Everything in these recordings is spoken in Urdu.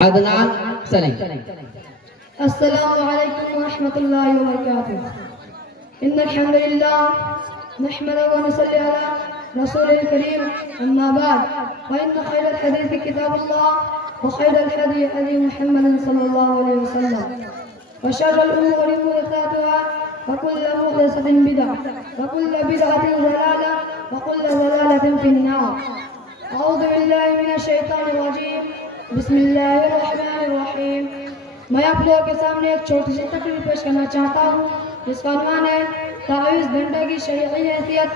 عدنان سلیم. السلام عليكم ورحمة الله وبركاته. إن الحمد لله نحمده ونصلي على رسوله الكريم، أما بعد فإن خير الحديث كتاب الله وخير الهدي هدي محمد صلى الله عليه وسلم وشر الأمور محدثاتها وكل محدثة بدعة وكل بدعة ضلالة وكل ضلالة في النار. أعوذ بالله من الشيطان الرجيم. بسم اللہ الرحمن الرحیم. میں آپ لوگوں کے سامنے ایک چھوٹی سی تقریر پیش کرنا چاہتا ہوں جس کا عنوان ہے تعویذ گھنٹے کی شرعی حیثیت.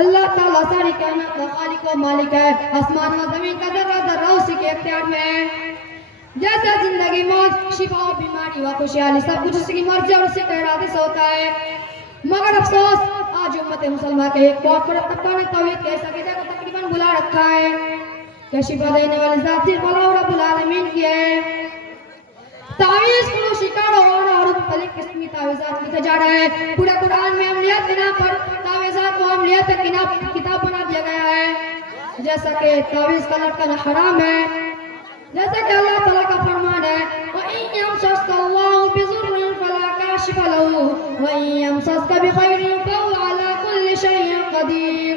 اللہ تعالیٰ ساری کائنات کا خالق و مالک ہے. آسمان و زمین کا ذرہ ذرہ اسی کے اختیار میں ہے. جیسے زندگی، موت، شفا و بیماری و خوشحالی سب کچھ اسی کی مرضی اور اسی کے ارادے سے ہوتا ہے. مگر افسوس آج امت مسلمہ کے ایک بہت بڑا طبقہ نے توحید کے اس عقیدے کو تقریباً بھلا رکھا ہے کہ شفا دینے والی ذات صرف اللہ رب العالمین کی ہے. تعویذ کو شکار اور مختلف قسم کی تعویذات لکھے جا رہے ہیں. پورے قرآن میں عملیات کے نام پر تعویذات کو عملیات کی کتاب بنا دیا گیا ہے. جیسا کہ تعویذ کا لٹکنا حرام ہے، جیسا کہ اللہ تعالیٰ کا فرمان ہے وَإِن يَمْسَسْكَ اللَّهُ بِضُرٍّ فَلَا كَاشِفَ لَهُ وَإِن يَمْسَسْكَ بِخَيْرٍ فَهُوَ عَلَى كُلِّ شَيْءٍ قَدِيرٌ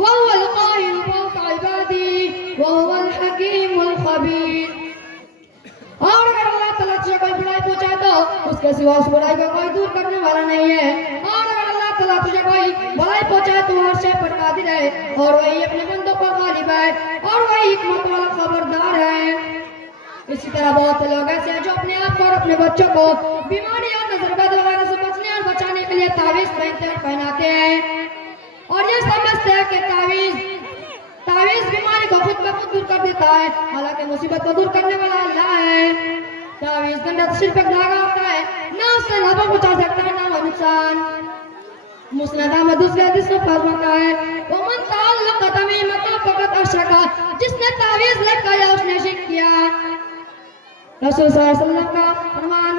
وَهُوَ الْقَاهِرُ فَوْقَ عِبَادِهِ وَهُوَ الْحَكِيمُ الْخَبِيرُ. اور اگر اللہ تعالیٰ تجھے کوئی برائی پہنچائے تو اس کے سوا اس برائی کو کوئی دور کرنے والا نہیں ہے. اور اگر اللہ تعالیٰ تجھے کوئی برائی پہنچائے تو ہر شے پر قادر ہے اور وہی اپنے بندوں پر غالب ہے اور وہی حکمت والا خبردار ہے. اسی طرح بہت سے لوگ ایسے ہیں جو اپنے آپ کو اور اپنے بچوں کو بیماری اور نظر بد وغیرہ سے بچنے اور بچانے کے لیے تعویذ پہناتے ہیں اور یہ سمجھتے ہیں کہ تعویذ بیماری کو خود بخود دور کر دیتا ہے، حالانکہ مصیبت کو دور کرنے والا اللہ ہے. تعویذ گھنٹا صرف ایک دھاگا ہوتا ہے، نہ اس سے نفع پہنچا سکتا ہے نہ وہ نقصان. مسند احمد دوسرے حدیث میں فرماتا ہے وَمَن تَعَلَّقَ تَمِيمَةً فَقَدْ أَشْرَكَ. جس نے تعویذ لٹکایا اس نے شرک کیا. رسول صلی اللہ علیہ وسلم کا فرمان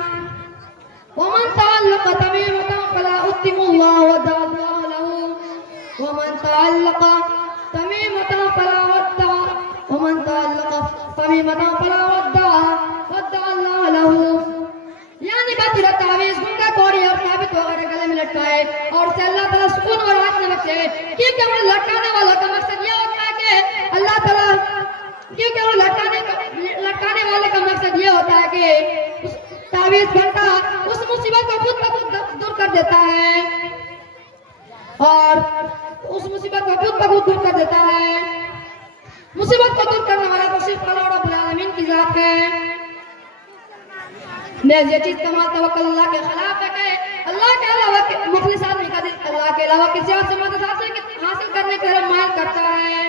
وَمَن تَعَلَّقَ تَمِيمَةً فَلَا أُتِّمُ اللَّهُ وَدَّعَ اللَّهُ لَهُ وَمَن تَعَلَّقَ تَمِيمَةً فَلَا وَدَّعَ وَمَن تَعَلَّقَ تَمِيمَةً فَلَا وَدَّعَ اللَّهُ لَهُ. یعنی بطور تعویذ گنگا کوڑی اور ثابت وغیرہ گلے میں لٹکائے اور اسے اللہ تعالیٰ سکون اور راحت میں بخشے. کیونکہ وہ لٹکانے والوں کا مقصد یہ ہوتا ہے کہ اللہ تعالیٰ لٹکانے والے کا مقصد یہ ہوتا ہے کہ تعویذ گھنٹا اس مصیبت کو خود بخود دور کر دیتا ہے اور اس مصیبت کو خود بخود دور کر دیتا ہے. مصیبت کو دور کرنے والا تو صرف اللہ رب العالمین کی ذات ہے. نیز یہ چیز تمام توکل اللہ کے خلاف ہے کہ اللہ کے علاوہ مخلص آدمی کا دل اللہ کے علاوہ کسی اور سے مدد حاصل کرنے کے لیے مائل کرتا ہے.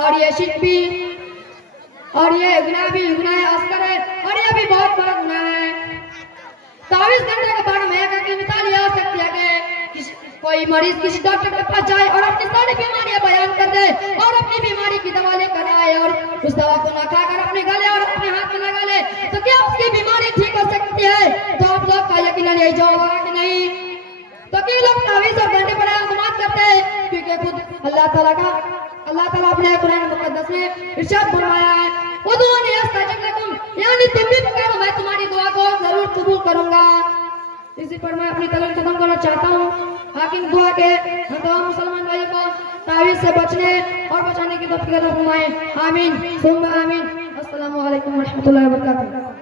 اور یہ شرک بھی اور یہ گناہ بھی گناہ اصغر ہے اور یہ بھی بہت بڑا گناہ ہے. تعویذ گھنٹے کے بارے میں ایک مثال یہ ہو سکتی ہے کہ کوئی مریض کسی ڈاکٹر کے پاس جائے اور اپنی ساری بیماریاں بیان کر دے اور اپنی بیماری کی دوا لے کر آئے اور اس دوا کو نہ کھا کر اپنے گلے اور اپنے ہاتھ میں لگا لے تو کیا اس کی بیماری ٹھیک ہو سکتی ہے؟ تو آپ لوگ کا یقیناً یہی جواب ہوگا کہ نہیں. تو کئی لوگ تعویذ اور گھنٹے پر اعتماد کرتے ہیں کیونکہ خود اللہ تعالیٰ اپنے قرآن مقدس میں ارشاد فرمایا ہے ادعونی استجب لکم، یعنی تم بھی پکارو میں تمہاری دعا کو ضرور قبول کروں گا. اسی پر میں اپنی تقریر ختم کرنا چاہتا ہوں. حاکم دعا کے ہم تمام مسلمان بھائیوں کو تعویذ سے بچنے اور بچانے کی توفیق عطا فرمائے. آمین ثم آمین. السلام علیکم ورحمۃ اللہ وبرکاتہ.